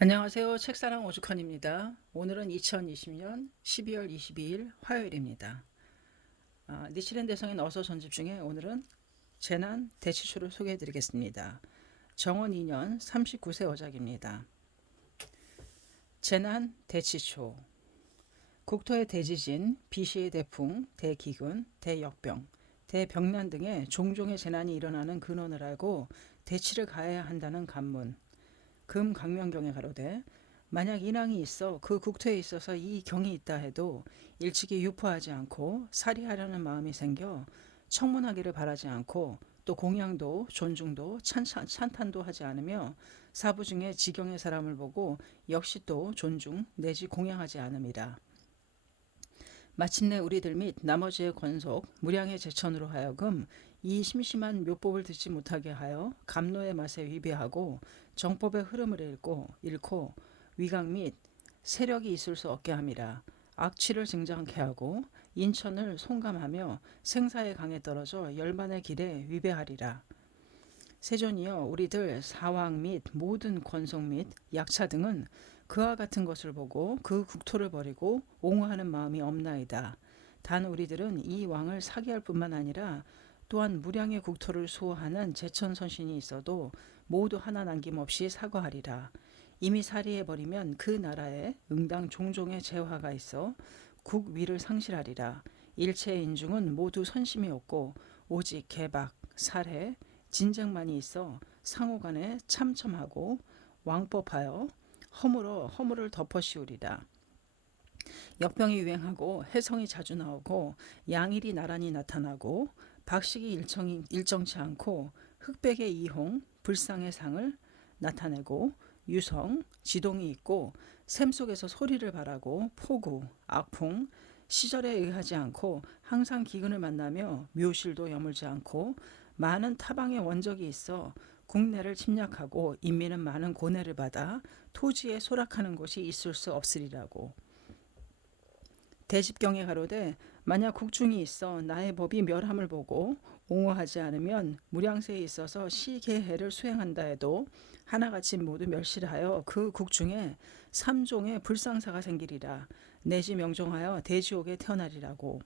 안녕하세요. 책사랑 오죽헌입니다. 오늘은 2020년 12월 22일 화요일입니다. 니칠렌 대성인 어서 전집 중에 오늘은 재난 대치초를 소개해 드리겠습니다. 정원 2년 39세 어작입니다. 재난 대치초. 국토의 대지진, 비시의 대풍, 대기근, 대역병, 대병난 등의 종종의 재난이 일어나는 근원을 알고 대치를 가해야 한다는 간문. 금강명경에 가로되 만약 인왕이 있어 그 국토에 있어서 이 경이 있다 해도 일찍이 유포하지 않고 살이하려는 마음이 생겨 청문하기를 바라지 않고 또 공양도 존중도 찬탄도 하지 않으며 사부 중에 지경의 사람을 보고 역시 또 존중 내지 공양하지 않음이라. 마침내 우리들 및 나머지의 권속 무량의 제천으로 하여금 이 심심한 묘법을 듣지 못하게 하여 감노의 맛에 위배하고 정법의 흐름을 잃고 위강 및 세력이 있을 수 없게 함이라. 악취를 증장케 하고 인천을 송감하며 생사의 강에 떨어져 열반의 길에 위배하리라. 세존이여, 우리들 사왕 및 모든 권속 및 약차 등은 그와 같은 것을 보고 그 국토를 버리고 옹호하는 마음이 없나이다. 단 우리들은 이 왕을 사기할 뿐만 아니라 또한 무량의 국토를 수호하는 제천선신이 있어도 모두 하나 남김없이 사과하리라. 이미 살이해버리면 그 나라에 응당 종종의 재화가 있어 국위를 상실하리라. 일체의 인중은 모두 선심이 없고 오직 개박, 살해, 진쟁만이 있어 상호간에 참첨하고 왕법하여 허물을 덮어씌우리라. 역병이 유행하고 해성이 자주 나오고 양일이 나란히 나타나고 박식이 일정치 않고 흑백의 이홍, 불상의 상을 나타내고 유성, 지동이 있고 샘 속에서 소리를 발하고 폭우, 악풍, 시절에 의하지 않고 항상 기근을 만나며 묘실도 여물지 않고 많은 타방의 원적이 있어 국내를 침략하고 인민은 많은 고뇌를 받아 토지에 소락하는 곳이 있을 수 없으리라고. 대집경에 가로되 만약 국중이 있어 나의 법이 멸함을 보고 옹호하지 않으면 무량세에 있어서 시계해를 수행한다 해도 하나같이 모두 멸실하여 그 국중에 삼종의 불상사가 생기리라. 내지 명종하여 대지옥에 태어나리라고.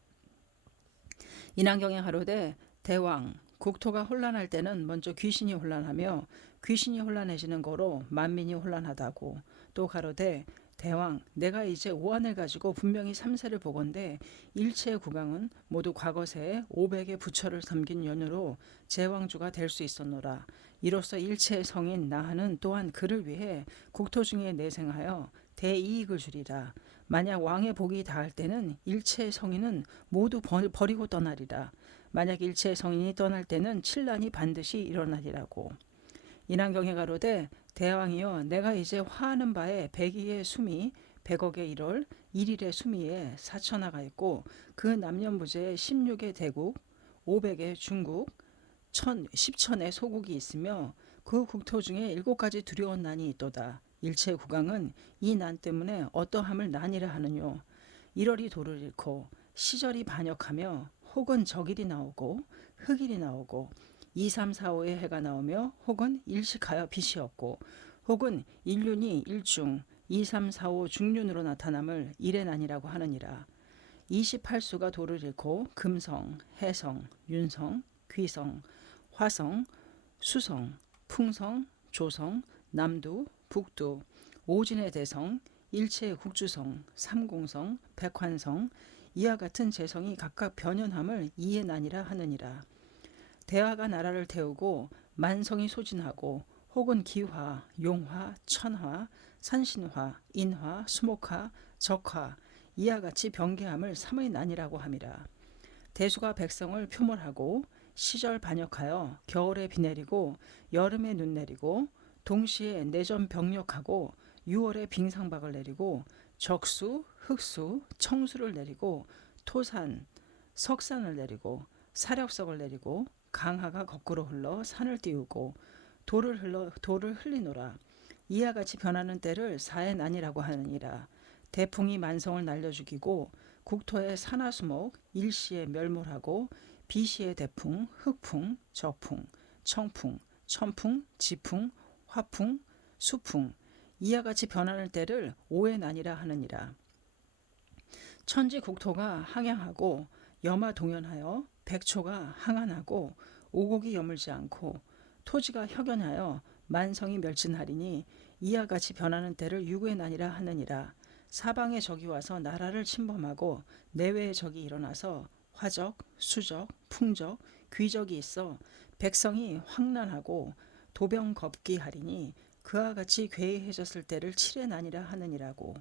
인왕경에 가로되 대왕 국토가 혼란할 때는 먼저 귀신이 혼란하며 귀신이 혼란해지는 거로 만민이 혼란하다고. 또 가로되 대왕 내가 이제 오한을 가지고 분명히 삼세를 보건대 일체의 국왕은 모두 과거세에 500의 부처를 섬긴 연유로 제왕주가 될 수 있었노라. 이로써 일체의 성인 나하는 또한 그를 위해 국토 중에 내생하여 대이익을 주리라. 만약 왕의 복이 다할 때는 일체의 성인은 모두 버리고 떠나리라. 만약 일체의 성인이 떠날 때는 칠란이 반드시 일어나리라고. 인왕경에 가로되 대왕이여 내가 이제 화하는 바에 백의의 수미 100억의 1월 1일의 수미에 사천하가 있고 그 남년부재에 16의 대국 500의 중국 10천의 소국이 있으며 그 국토 중에 7가지 두려운 난이 있도다. 일체 국왕은 이 난 때문에 어떠함을 난이라 하느뇨. 1월이 도를 잃고 시절이 반역하며 혹은 적일이 나오고 흑일이 나오고 2, 3, 4, 5의 해가 나오며 혹은 일식하여 빛이 없고 혹은 일륜이 일중 2, 3, 4, 5 중륜으로 나타남을 일의 난이라고 하느니라. 28수가 도를 잃고 금성, 해성, 윤성, 귀성, 화성, 수성, 풍성, 조성, 남두, 북두, 오진의 대성, 일체의 국주성, 삼공성, 백환성, 이와 같은 재성이 각각 변연함을 이에 나니라 하느니라. 대화가 나라를 태우고 만성이 소진하고 혹은 기화, 용화, 천화, 산신화, 인화, 수목화, 적화 이와 같이 병개함을 삼의 난이라고 함이라. 대수가 백성을 표몰하고 시절 반역하여 겨울에 비 내리고 여름에 눈 내리고 동시에 내전 병력하고 6월에 빙상박을 내리고 적수, 흑수, 청수를 내리고 토산, 석산을 내리고 사력석을 내리고 강하가 거꾸로 흘러 산을 띄우고 돌을 흘리노라. 이와 같이 변하는 때를 사의 난이라고 하느니라. 대풍이 만성을 날려 죽이고 국토의 산화수목 일시에 멸몰하고 비시의 대풍, 흑풍, 적풍, 청풍, 천풍, 지풍, 화풍, 수풍 이와 같이 변하는 때를 오해나니라 하느니라. 천지 국토가 항양하고 염화동연하여 백초가 항안하고 오곡이 여물지 않고 토지가 혁연하여 만성이 멸진하리니 이와 같이 변하는 때를 유구의나니라 하느니라. 사방의 적이 와서 나라를 침범하고 내외의 적이 일어나서 화적, 수적, 풍적, 귀적이 있어 백성이 황난하고 도병겁기하리니 그와 같이 괴이해졌을 때를 칠해나니라 하느니라고.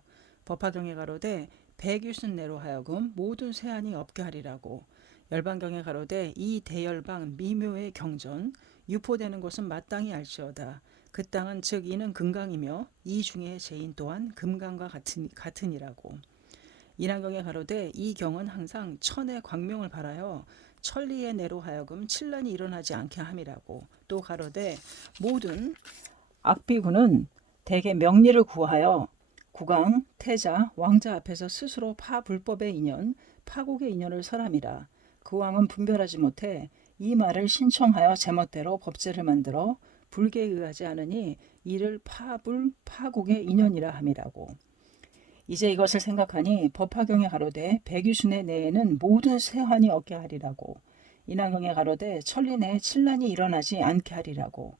법화경에 가로되 백유순 내로 하여금 모든 세한이 없게 하리라고. 열방경에 가로되 이 대열방 미묘의 경전 유포되는 것은 마땅히 알지어다. 그 땅은 즉 이는 금강이며 이 중에 제인 또한 금강과 같으니라고. 인하경에 가로되 이 경은 항상 천의 광명을 바라여 천리의 내로 하여금 칠란이 일어나지 않게 함이라고. 또 가로되 모든 악비군은 대개 명리를 구하여 국왕, 태자, 왕자 앞에서 스스로 파불법의 인연, 파국의 인연을 설함이라. 그 왕은 분별하지 못해 이 말을 신청하여 제멋대로 법제를 만들어 불계에 의하지 않으니 이를 파국의 인연이라 함이라고. 이제 이것을 생각하니 법화경에 가로되 백유순의 내에는 모든 세환이 없게 하리라고. 인하경에 가로되 천리 내에 칠란이 일어나지 않게 하리라고.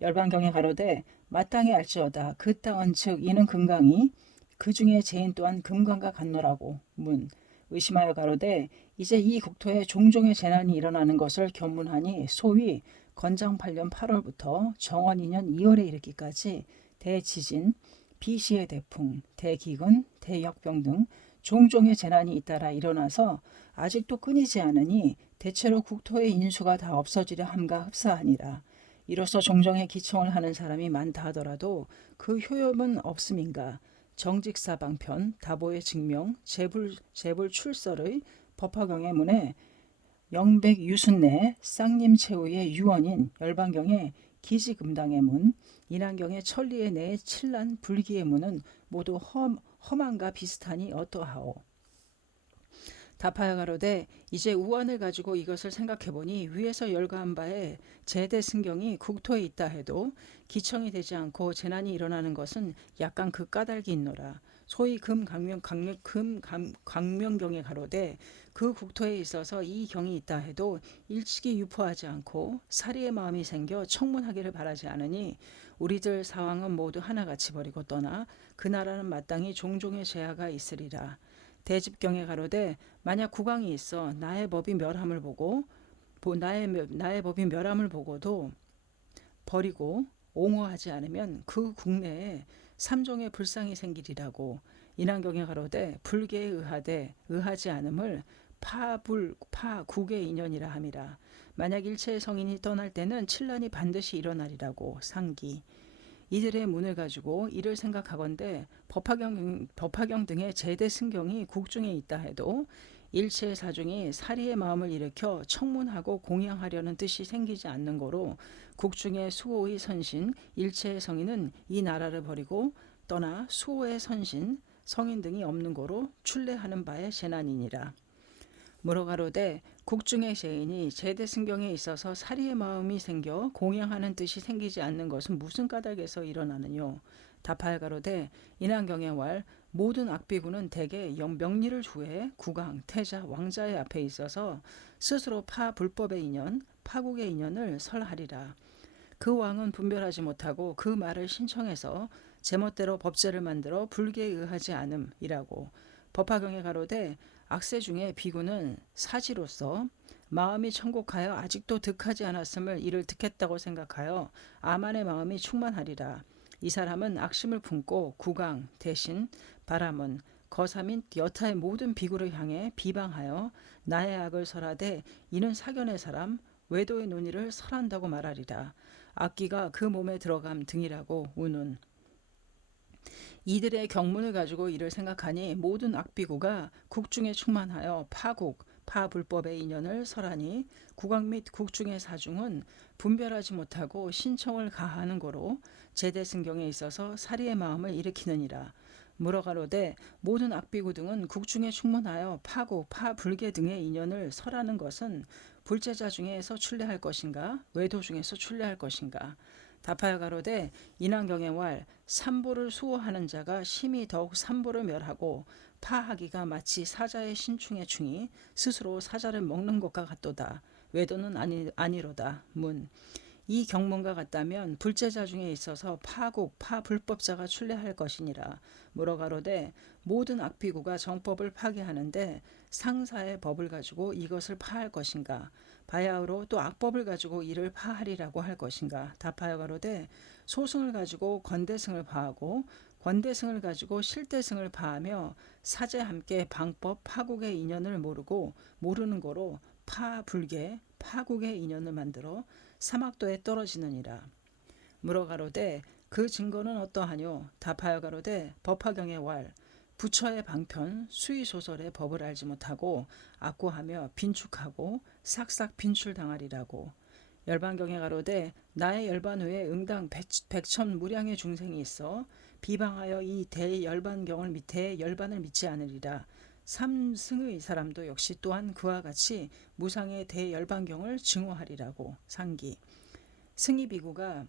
열반경에 가로되 마땅히 알지어다. 그 땅은 즉 이는 금강이 그 중에 제인 또한 금강과 같노라고. 문 의심하여 가로되 이제 이 국토에 종종의 재난이 일어나는 것을 견문하니 소위 건장 8년 8월부터 정원 2년 2월에 이르기까지 대지진, 비시의 대풍, 대기근, 대역병 등 종종의 재난이 잇따라 일어나서 아직도 끊이지 않으니 대체로 국토의 인수가 다 없어지려 함과 흡사하니라. 이로써 종종의 기청을 하는 사람이 많다 하더라도 그 효용은 없음인가. 정직사방편, 다보의 증명, 재불 출설의 법화경의 문에 영백 유순내 쌍님 최후의 유언인 열반경의 기지금당의 문, 인한경의 천리의 내 칠란 불기의 문은 모두 험한가 비슷하니 어떠하오. 답하여 가로되 이제 우환을 가지고 이것을 생각해보니 위에서 열거한 바에 제대승경이 국토에 있다 해도 기청이 되지 않고 재난이 일어나는 것은 약간 그 까닭이 있노라. 소위 금강명경에 가로되 그 국토에 있어서 이 경이 있다 해도 일찍이 유포하지 않고 사리의 마음이 생겨 청문하기를 바라지 않으니 우리들 사왕은 모두 하나같이 버리고 떠나 그 나라는 마땅히 종종의 제하가 있으리라. 대집경에 가로되 만약 국왕이 있어 나의 법이 멸함을 보고 나의 법이 멸함을 보고도 버리고 옹호하지 않으면 그 국내에 삼종의 불상이 생기리라고. 인한경에 가로되 불계에 의하지 않음을 파국의 인연이라 함이라. 만약 일체의 성인이 떠날 때는 칠란이 반드시 일어나리라고. 상기 이들의 문을 가지고 이를 생각하건대 법화경 등의 제대 승경이 국중에 있다 해도 일체의 사중이 사리의 마음을 일으켜 청문하고 공양하려는 뜻이 생기지 않는 거로 국중의 수호의 선신 일체의 성인은 이 나라를 버리고 떠나 수호의 선신 성인 등이 없는 거로 출례하는 바의 재난이니라. 무로가로되 국중의 죄인이 제대승경에 있어서 사리의 마음이 생겨 공양하는 뜻이 생기지 않는 것은 무슨 까닭에서 일어나느뇨. 답하여 가로되 인한경의 왈 모든 악비군은 대개 명리를 주해 국왕, 태자, 왕자의 앞에 있어서 스스로 불법의 인연, 파국의 인연을 설하리라. 그 왕은 분별하지 못하고 그 말을 신청해서 제멋대로 법제를 만들어 불계에 의하지 않음이라고. 법화경에 가로되 악세 중에 비구는 사지로서 마음이 천곡하여 아직도 득하지 않았음을 이를 득했다고 생각하여 아만의 마음이 충만하리라. 이 사람은 악심을 품고 국왕, 대신, 바람은 거삼인 여타의 모든 비구를 향해 비방하여 나의 악을 설하되 이는 사견의 사람, 외도의 논의를 설한다고 말하리라. 악기가 그 몸에 들어감 등이라고. 우는 이들의 경문을 가지고 이를 생각하니 모든 악비구가 국중에 충만하여 파불법의 인연을 설하니 국왕 및 국중의 사중은 분별하지 못하고 신청을 가하는 거로 제대승경에 있어서 사리의 마음을 일으키느니라. 무러가로되 모든 악비구 등은 국중에 충만하여 파불계 등의 인연을 설하는 것은 불제자 중에서 출례할 것인가 외도 중에서 출례할 것인가. 답하여 가로되 인왕경의 왈 삼보를 수호하는 자가 심히 더욱 삼보를 멸하고 파하기가 마치 사자의 신충의 충이 스스로 사자를 먹는 것과 같도다. 외도는 아니로다. 문. 이 경문과 같다면 불제자 중에 있어서 파국 파불법자가 출래할 것이니라. 물어가로되 모든 악비구가 정법을 파괴하는데 상사의 법을 가지고 이것을 파할 것인가? 바야흐로 또 악법을 가지고 이를 파하리라고 할 것인가? 답하여 가로되 소승을 가지고 건대승을 파하고 권대승을 가지고 실대승을 파하며 사제 함께 방법 파국의 인연을 모르는 거로 파불계 파국의 인연을 만들어 사막도에 떨어지느니라. 물어가로되 그 증거는 어떠하뇨? 답하여 가로되 법화경의 왈 부처의 방편 수의소설의 법을 알지 못하고 악고하며 빈축하고 삭삭 빈출당하리라고. 열반경에 가로되 나의 열반 후에 응당 백천 무량의 중생이 있어 비방하여 이 대열반경을 밑에 열반을 믿지 않으리라. 삼승의 사람도 역시 또한 그와 같이 무상의 대열반경을 증오하리라고. 상기. 승희비구가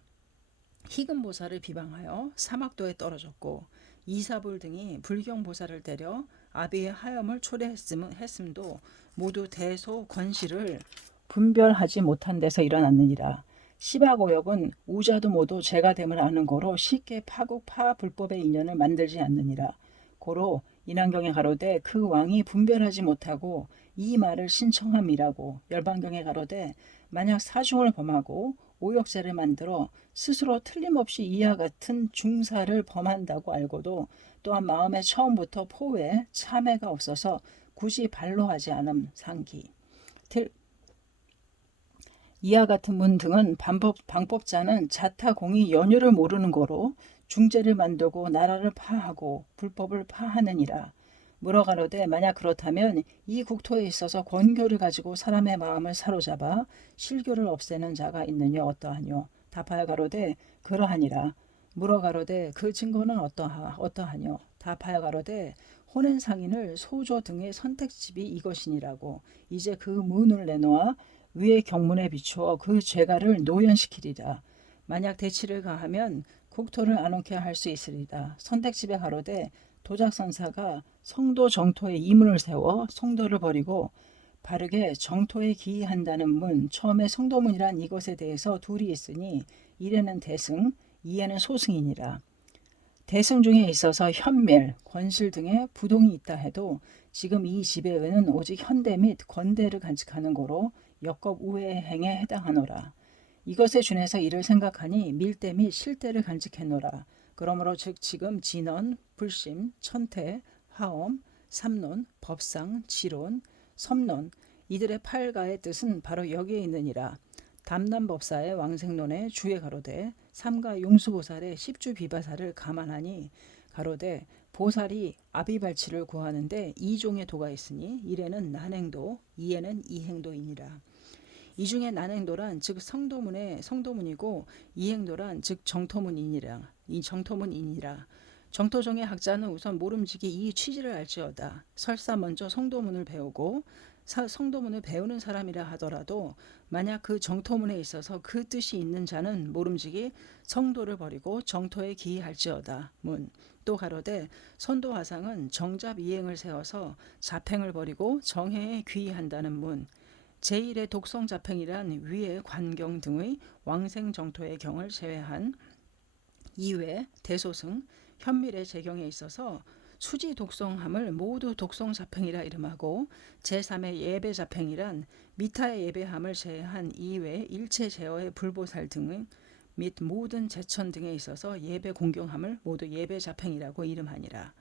희금보살을 비방하여 사막도에 떨어졌고 이사불 등이 불경보살을 때려 아비의 하염을 초래했음도 모두 대소 권시를 분별하지 못한 데서 일어났느니라. 시바고역은 우자도 모두 죄가 됨을 아는 거로 쉽게 파국 파불법의 인연을 만들지 않느니라. 고로 인왕경에 가로되 그 왕이 분별하지 못하고 이 말을 신청함이라고. 열반경에 가로되 만약 사중을 범하고 오역죄를 만들어 스스로 틀림없이 이와 같은 중사를 범한다고 알고도 또한 마음에 처음부터 포에 참회가 없어서 굳이 반로하지 않음. 상기. 이와 같은 문 등은 방법자는 자타공이 연유를 모르는 거로 중죄를 만들고 나라를 파하고 불법을 파하느니라. 물어가로되 만약 그렇다면 이 국토에 있어서 권교를 가지고 사람의 마음을 사로잡아 실교를 없애는 자가 있느냐 어떠하뇨? 답하여 가로되 그러하니라. 물어가로되 그 증거는 어떠하뇨? 답하여 가로되 혼인 상인을 소조 등의 선택집이 이것이니라고. 이제 그 문을 내놓아 위의 경문에 비추어 그 죄가를 노연시키리라. 만약 대치를 가하면 국토를 안놓게 할 수 있으리다. 선택집에 가로되 도작선사가 성도 정토에 이문을 세워 성도를 버리고 바르게 정토에 기이한다는 문, 처음에 성도문이란 이것에 대해서 둘이 있으니 이에는 대승, 이에는 소승이니라. 대승 중에 있어서 현밀, 권실 등의 부동이 있다 해도 지금 이 지배의는 오직 현대 및 권대를 간직하는 거로 역겁 우회의 행에 해당하노라. 이것에 준해서 이를 생각하니 밀대 및 실대를 간직했노라. 그러므로 즉 지금 진언, 불심, 천태, 화엄, 삼론, 법상, 지론, 섬론 이들의 팔가의 뜻은 바로 여기에 있느니라. 담남법사의 왕생론의 주에 가로되 삼가 용수보살의 십주비바사를 감안하니 가로되 보살이 아비발치를 구하는데 이종의 도가 있으니 일에는 난행도, 이에는 이행도이니라. 이 중에 난행도란 즉 성도문이고 이행도란 즉 정토문이니라. 이 정토문이니라. 정토종의 학자는 우선 모름지기 이 취지를 알지어다. 설사 먼저 성도문을 배우고 성도문을 배우는 사람이라 하더라도 만약 그 정토문에 있어서 그 뜻이 있는 자는 모름지기 성도를 버리고 정토에 기이할지어다. 문. 또 가로되 선도화상은 정잡 이행을 세워서 자팽을 버리고 정해에 귀의한다는 문. 제1의 독성자팽이란 위의 관경 등의 왕생정토의 경을 제외한 이외 대소승, 현밀의 제경에 있어서 수지 독성함을 모두 독성자팽이라 이름하고 제3의 예배자팽이란 미타의 예배함을 제외한 이외 일체 제어의 불보살 등의 및 모든 제천 등에 있어서 예배 공경함을 모두 예배자팽이라고 이름하니라.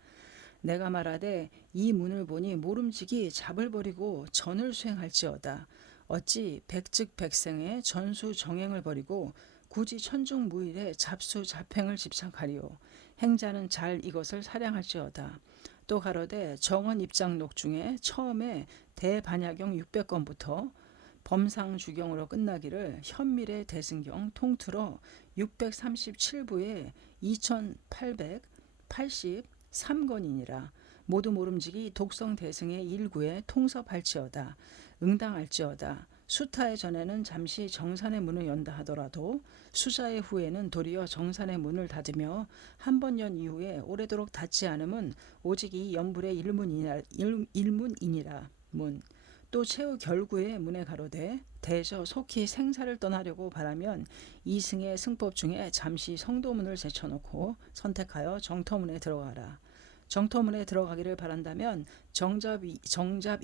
내가 말하되 이 문을 보니 모름지기 잡을 버리고 전을 수행할지어다. 어찌 백즉 백생의 전수 정행을 버리고 굳이 천중무일에 잡수 자팽을 집착하리오. 행자는 잘 이것을 사량할지어다. 또 가로되 정원 입장록 중에 처음에 대반야경 600건부터 범상주경으로 끝나기를 현밀의 대승경 통틀어 637부에 2883건이니라. 모두 모름지기 독성 대승의 일구에 통섭할지어다. 응당할지어다. 수타의 전에는 잠시 정산의 문을 연다 하더라도 수자의 후에는 도리어 정산의 문을 닫으며 한 번 연 이후에 오래도록 닫지 않음은 오직 이 연불의 일문이니라. 문. 또 최후 결구의 문에 가로되 대저 속히 생사를 떠나려고 바라면 이승의 승법 중에 잠시 성도문을 제쳐놓고 선택하여 정터문에 들어가라. 정터문에 들어가기를 바란다면 정잡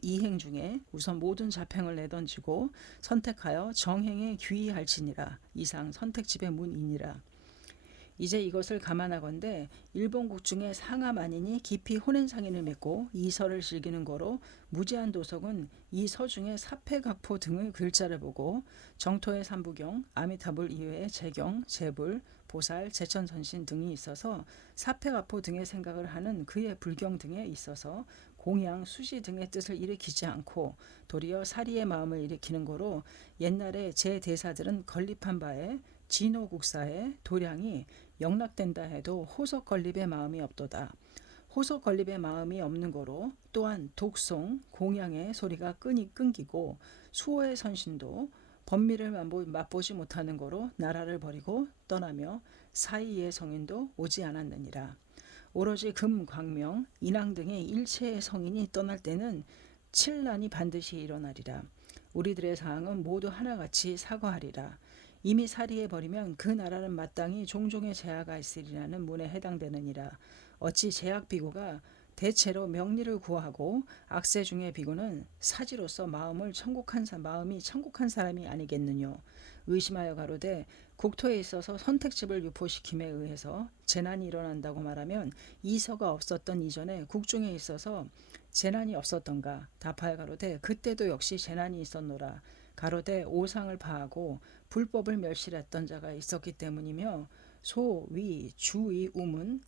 이행 중에 우선 모든 잡행을 내던지고 선택하여 정행에 귀의할지니라. 이상 선택집의 문이니라. 이제 이것을 감안하건대 일본국 중에 상하만인이 깊이 혼인상인을 맺고 이 서를 즐기는 거로 무제한 도석은 이 서 중에 사패각포 등의 글자를 보고 정토의 삼부경, 아미타불 이외의 재경, 재불, 보살, 제천선신 등이 있어서 사패각포 등의 생각을 하는 그의 불경 등에 있어서 공양, 수시 등의 뜻을 일으키지 않고 도리어 사리의 마음을 일으키는 거로 옛날에 제 대사들은 건립한 바에 진호국사의 도량이 영락된다 해도 호석 건립의 마음이 없도다. 호석 건립의 마음이 없는 거로 또한 독송, 공양의 소리가 끊기고 수호의 선신도 법미를 맛보지 못하는 거로 나라를 버리고 떠나며 사이의 성인도 오지 않았느니라. 오로지 금, 광명, 인왕 등의 일체의 성인이 떠날 때는 칠난이 반드시 일어나리라. 우리들의 사항은 모두 하나같이 사과하리라. 이미 사리해 버리면 그 나라는 마땅히 종종의 제하가 있으리라는 문에 해당되느니라. 어찌 제약 비구가 대체로 명리를 구하고 악세 중의 비구는 사지로서 마음이 천국한 사람이 아니겠느뇨. 의심하여 가로되 국토에 있어서 선택집을 유포시킴에 의해서 재난이 일어난다고 말하면 이서가 없었던 이전에 국중에 있어서 재난이 없었던가. 답하여 가로되 그때도 역시 재난이 있었노라. 가로되 오상을 파하고 불법을 멸실했던 자가 있었기 때문이며 소, 위, 주의 우문,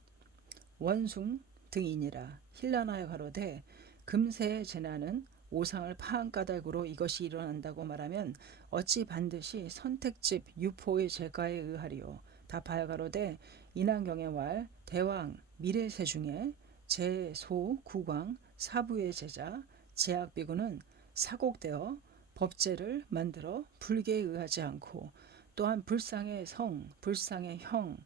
원숭 등이니라. 힐난하여 가로되 금세의 재난은 오상을 파한 까닭으로 이것이 일어난다고 말하면 어찌 반드시 선택집 유포의 제가에 의하리요. 답하여 가로되 인왕경의 왈 대왕 미래세 중에 제소 구광 사부의 제자 제약비구는 사곡되어 법제를 만들어 불계에 의하지 않고 또한 불상의 성, 불상의 형,